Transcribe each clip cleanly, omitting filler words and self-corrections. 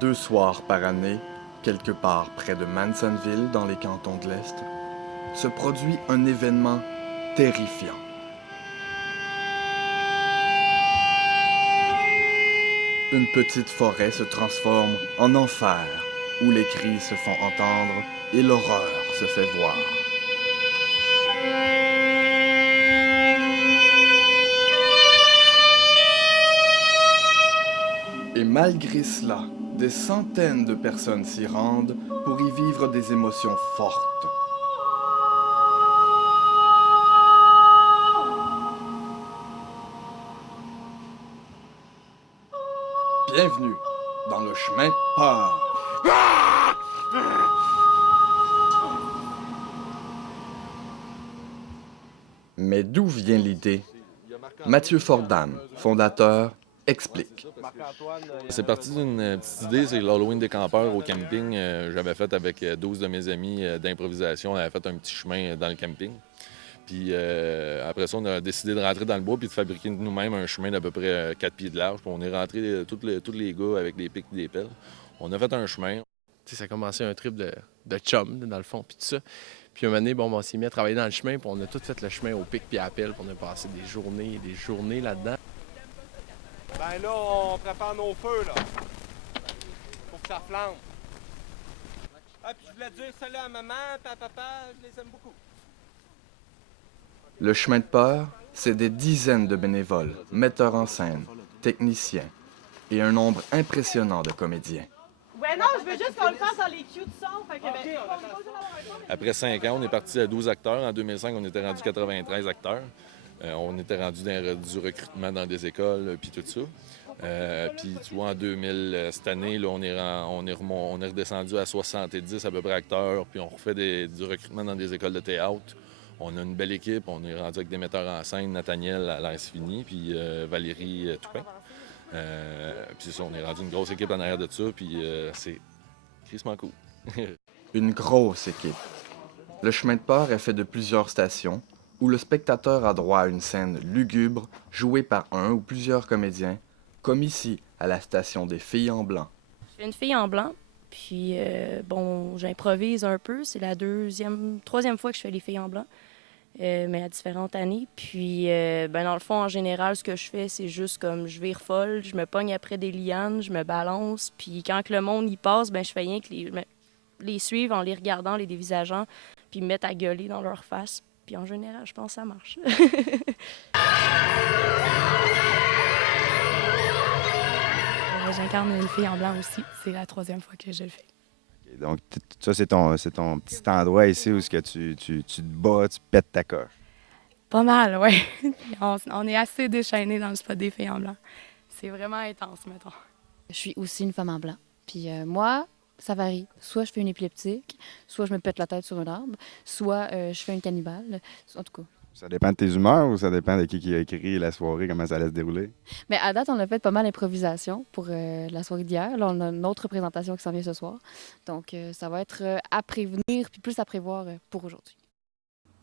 2 soirs par année, quelque part près de Mansonville, dans les cantons de l'Est, se produit un événement terrifiant. Une petite forêt se transforme en enfer, où les cris se font entendre et l'horreur se fait voir. Et malgré cela, des centaines de personnes s'y rendent pour y vivre des émotions fortes. Bienvenue dans le chemin de peur. Mais d'où vient l'idée? Mathieu Fordham, fondateur, explique. C'est parti d'une petite idée, c'est l'Halloween des campeurs au camping. J'avais fait avec 12 de mes amis d'improvisation, on avait fait un petit chemin dans le camping. Puis après ça, on a décidé de rentrer dans le bois puis de fabriquer nous-mêmes un chemin d'à peu près 4 pieds de large. Puis on est rentrés, tous les gars, avec des pics et des pelles. On a fait un chemin. T'sais, ça a commencé un trip de chum, dans le fond, puis tout ça. Puis un moment donné, on s'est mis à travailler dans le chemin, puis on a tout fait le chemin au pic puis à la pelle, puis on a passé des journées et des journées là-dedans. Ben là, on prépare nos feux, là. Pour que ça flambe. Ah, puis je voulais dire salut à maman, à papa, je les aime beaucoup. Le chemin de peur, c'est des dizaines de bénévoles, metteurs en scène, techniciens et un nombre impressionnant de comédiens. Ouais, non, je veux juste qu'on le fasse dans les cues de son. Fait que, Après 5 ans, on est parti à 12 acteurs. En 2005, on était rendu 93 acteurs. On était rendu du recrutement dans des écoles, puis tout ça. Puis tu vois, en 2000, cette année, là, on est redescendu à 70 à peu près acteurs, puis on refait du recrutement dans des écoles de théâtre. On a une belle équipe, on est rendu avec des metteurs en scène, Nathaniel à l'Arsfini, puis Valérie Toupin. Puis c'est ça, on est rendu une grosse équipe en arrière de ça, puis c'est crissement cool. Une grosse équipe. Le chemin de peur est fait de plusieurs stations, où le spectateur a droit à une scène lugubre jouée par un ou plusieurs comédiens, comme ici, à la station des Filles en Blanc. Je fais une fille en blanc, puis j'improvise un peu. C'est la troisième fois que je fais les Filles en blanc, mais à différentes années. Puis, dans le fond, en général, ce que je fais, c'est juste comme je vire folle, je me pogne après des lianes, je me balance, puis quand que le monde y passe, je fais rien que les suivre en les regardant, les dévisageant, puis me mettre à gueuler dans leur face. Puis en général, je pense que ça marche. J'incarne une fille en blanc aussi. C'est la troisième fois que je le fais. Okay, donc, ça, c'est ton petit endroit ici où est-ce que tu te bats, tu pètes ta coche. Pas mal, oui. On est assez déchaînés dans le spot des filles en blanc. C'est vraiment intense, mettons. Je suis aussi une femme en blanc. Puis moi, ça varie. Soit je fais une épileptique, soit je me pète la tête sur un arbre, soit je fais une cannibale. En tout cas. Ça dépend de tes humeurs ou ça dépend de qui a écrit la soirée, comment ça allait se dérouler? Mais à date, on a fait pas mal d'improvisation pour la soirée d'hier. Là, on a une autre représentation qui s'en vient ce soir. Donc, ça va être à prévenir puis plus à prévoir pour aujourd'hui.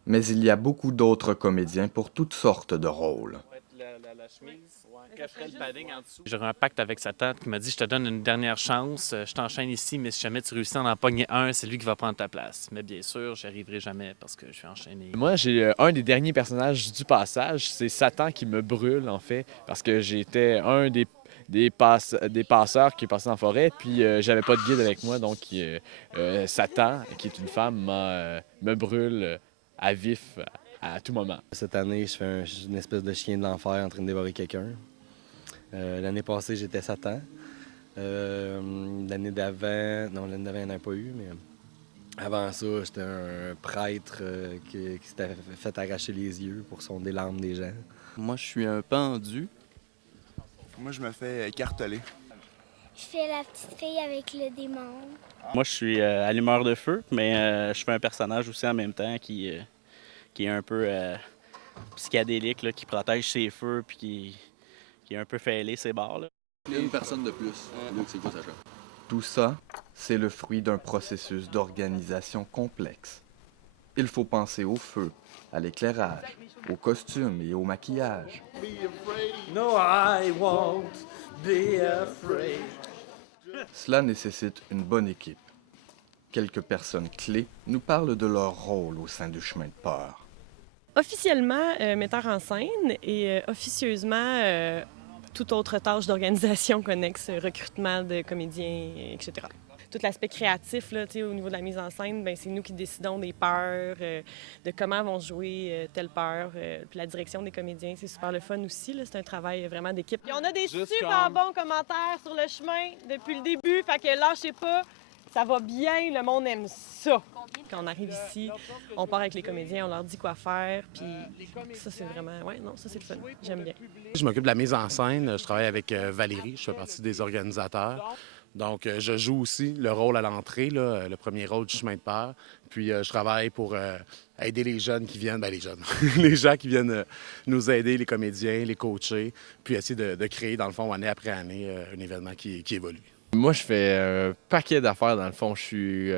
Mais il y a beaucoup d'autres comédiens pour toutes sortes de rôles. J'aurai un pacte avec Satan qui m'a dit « Je te donne une dernière chance, je t'enchaîne ici, mais si jamais tu réussis à en pogner un, c'est lui qui va prendre ta place. » Mais bien sûr, j'y arriverai jamais parce que je suis enchaîné. Moi, j'ai un des derniers personnages du passage, c'est Satan qui me brûle, en fait, parce que j'étais un des passeurs qui est passé dans la forêt, puis j'avais pas de guide avec moi, donc Satan, qui est une femme, me brûle à vif à tout moment. Cette année, je fais une espèce de chien de l'enfer en train de dévorer quelqu'un. L'année passée, j'étais Satan. L'année d'avant, non, l'année d'avant, il n'y en a pas eu, mais avant ça, j'étais un prêtre qui s'était fait arracher les yeux pour sonder l'âme des gens. Moi, je suis un pendu. Moi, je me fais écarteler. Je fais la petite fille avec le démon. Moi, je suis allumeur de feu, mais je fais un personnage aussi en même temps qui est un peu psychédélique, là, qui protège ses feux puis qui est un peu fêlé ses barres. Là. Une personne de plus. C'est quoi ça change? Tout ça, c'est le fruit d'un processus d'organisation complexe. Il faut penser au feu, à l'éclairage, aux costumes et au maquillage. No, I won't be afraid. Cela nécessite une bonne équipe. Quelques personnes clés nous parlent de leur rôle au sein du chemin de peur. Officiellement, metteur en scène et officieusement, toute autre tâche d'organisation connexe, recrutement de comédiens, etc. Tout l'aspect créatif, là, au niveau de la mise en scène, ben, c'est nous qui décidons des peurs, de comment vont jouer telle peur. Puis la direction des comédiens, c'est super le fun aussi. Là, c'est un travail vraiment d'équipe. Puis on a des super bons commentaires sur le chemin depuis le début, fait que lâchez pas. Ça va bien, le monde aime ça. Quand on arrive ici, on part avec les comédiens, on leur dit quoi faire, puis ça, c'est vraiment... Ouais, non, ça, c'est le fun. J'aime bien. Je m'occupe de la mise en scène. Je travaille avec Valérie, je fais partie des organisateurs. Donc, je joue aussi le rôle à l'entrée, le premier rôle du chemin de peur. Puis, je travaille pour aider les jeunes qui viennent, les jeunes, les gens qui viennent nous aider, les comédiens, les coacher, puis essayer de créer, dans le fond, année après année, un événement qui évolue. Moi, je fais un paquet d'affaires, dans le fond. Je suis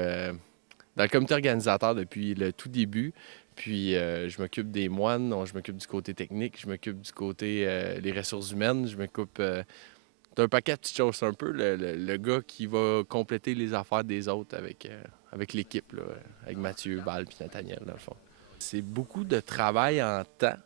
dans le comité organisateur depuis le tout début. Puis, je m'occupe des moines, donc je m'occupe du côté technique, je m'occupe du côté des ressources humaines, je m'occupe d'un paquet de petites choses. C'est un peu le gars qui va compléter les affaires des autres avec l'équipe, là, avec Mathieu, Val et Nathaniel, dans le fond. C'est beaucoup de travail en temps,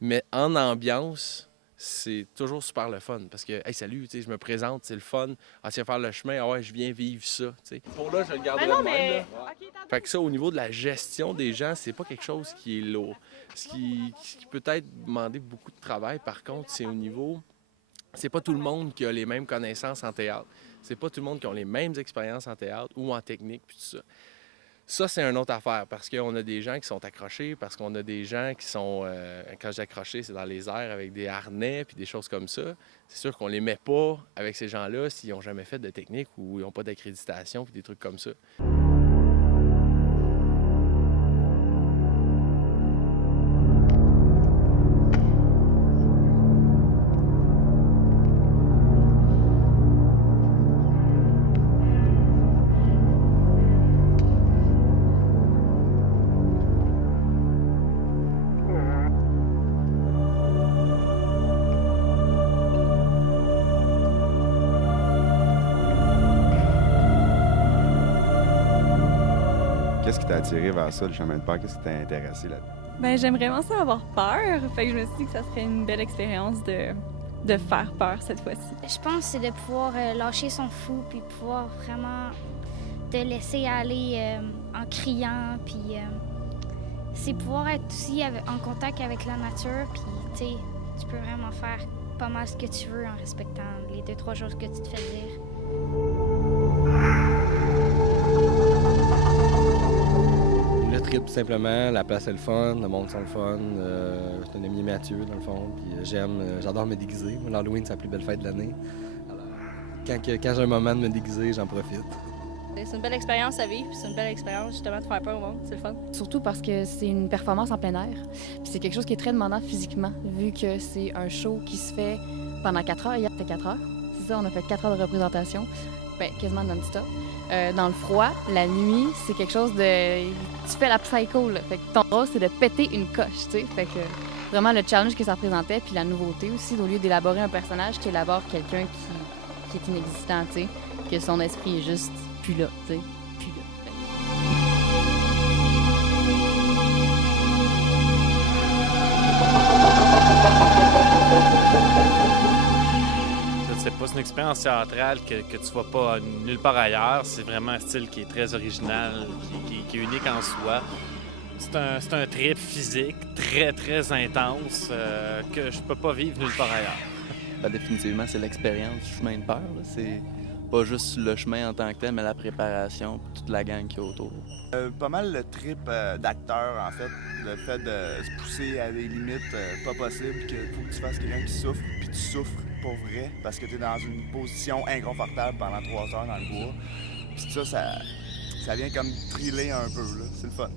mais en ambiance, c'est toujours super le fun. Parce que, hey, salut, je me présente, c'est le fun. Ah, c'est faire le chemin, ah ouais, je viens vivre ça. T'sais. Pour là, je le garderai de même. Là. Fait que ça, au niveau de la gestion des gens, c'est pas quelque chose qui est lourd. Ce qui peut être demander beaucoup de travail, par contre, c'est au niveau... C'est pas tout le monde qui a les mêmes connaissances en théâtre. C'est pas tout le monde qui a les mêmes expériences en théâtre ou en technique, puis tout ça. Ça, c'est une autre affaire, parce qu'on a des gens qui sont accrochés, parce qu'on a des gens qui sont... quand j'ai accroché, c'est dans les airs avec des harnais puis des choses comme ça. C'est sûr qu'on les met pas avec ces gens-là s'ils n'ont jamais fait de technique ou ils n'ont pas d'accréditation puis des trucs comme ça. Qu'est-ce qui t'a attiré vers ça, le chemin de peur? Qu'est-ce qui t'a intéressé là-dedans? Ben, j'aime vraiment ça avoir peur. Fait que je me suis dit que ça serait une belle expérience de faire peur cette fois-ci. Je pense que c'est de pouvoir lâcher son fou puis pouvoir vraiment te laisser aller en criant. Puis c'est pouvoir être aussi en contact avec la nature. Puis tu peux vraiment faire pas mal ce que tu veux en respectant les 2-3 choses que tu te fais dire. Le trip, tout simplement, la place est le fun, le monde sont le fun. C'est un ami Mathieu, dans le fond, puis j'adore me déguiser. Moi, l'Halloween, c'est la plus belle fête de l'année. Alors, quand j'ai un moment de me déguiser, j'en profite. C'est une belle expérience à vivre, puis c'est une belle expérience justement de faire peur au monde, c'est le fun. Surtout parce que c'est une performance en plein air. Puis c'est quelque chose qui est très demandant physiquement, vu que c'est un show qui se fait pendant 4 heures. Hier, c'était 4 heures. C'est ça, on a fait 4 heures de représentation, quasiment non-stop. Dans le froid, la nuit, c'est quelque chose de... Tu fais la psycho, là. Fait que ton rôle, c'est de péter une coche, tu sais. Fait que vraiment, le challenge que ça représentait, puis la nouveauté aussi, au lieu d'élaborer un personnage, tu élabores quelqu'un qui est inexistant, tu sais. Que son esprit est juste plus là, tu sais. Plus là. C'est pas une expérience théâtrale que tu vois pas nulle part ailleurs. C'est vraiment un style qui est très original, qui est unique en soi. C'est un trip physique très, très intense que je peux pas vivre nulle part ailleurs. Ben, définitivement, c'est l'expérience du chemin de peur. Là. C'est pas juste le chemin en tant que tel, mais la préparation et toute la gang qui est autour. Pas mal le trip d'acteur, en fait. Le fait de se pousser à des limites pas possibles, qu'il faut que tu fasses quelqu'un qui souffre, puis tu souffres pour vrai, parce que tu es dans une position inconfortable pendant 3 heures dans le bois. Puis ça vient comme thriller un peu, là. C'est le fun.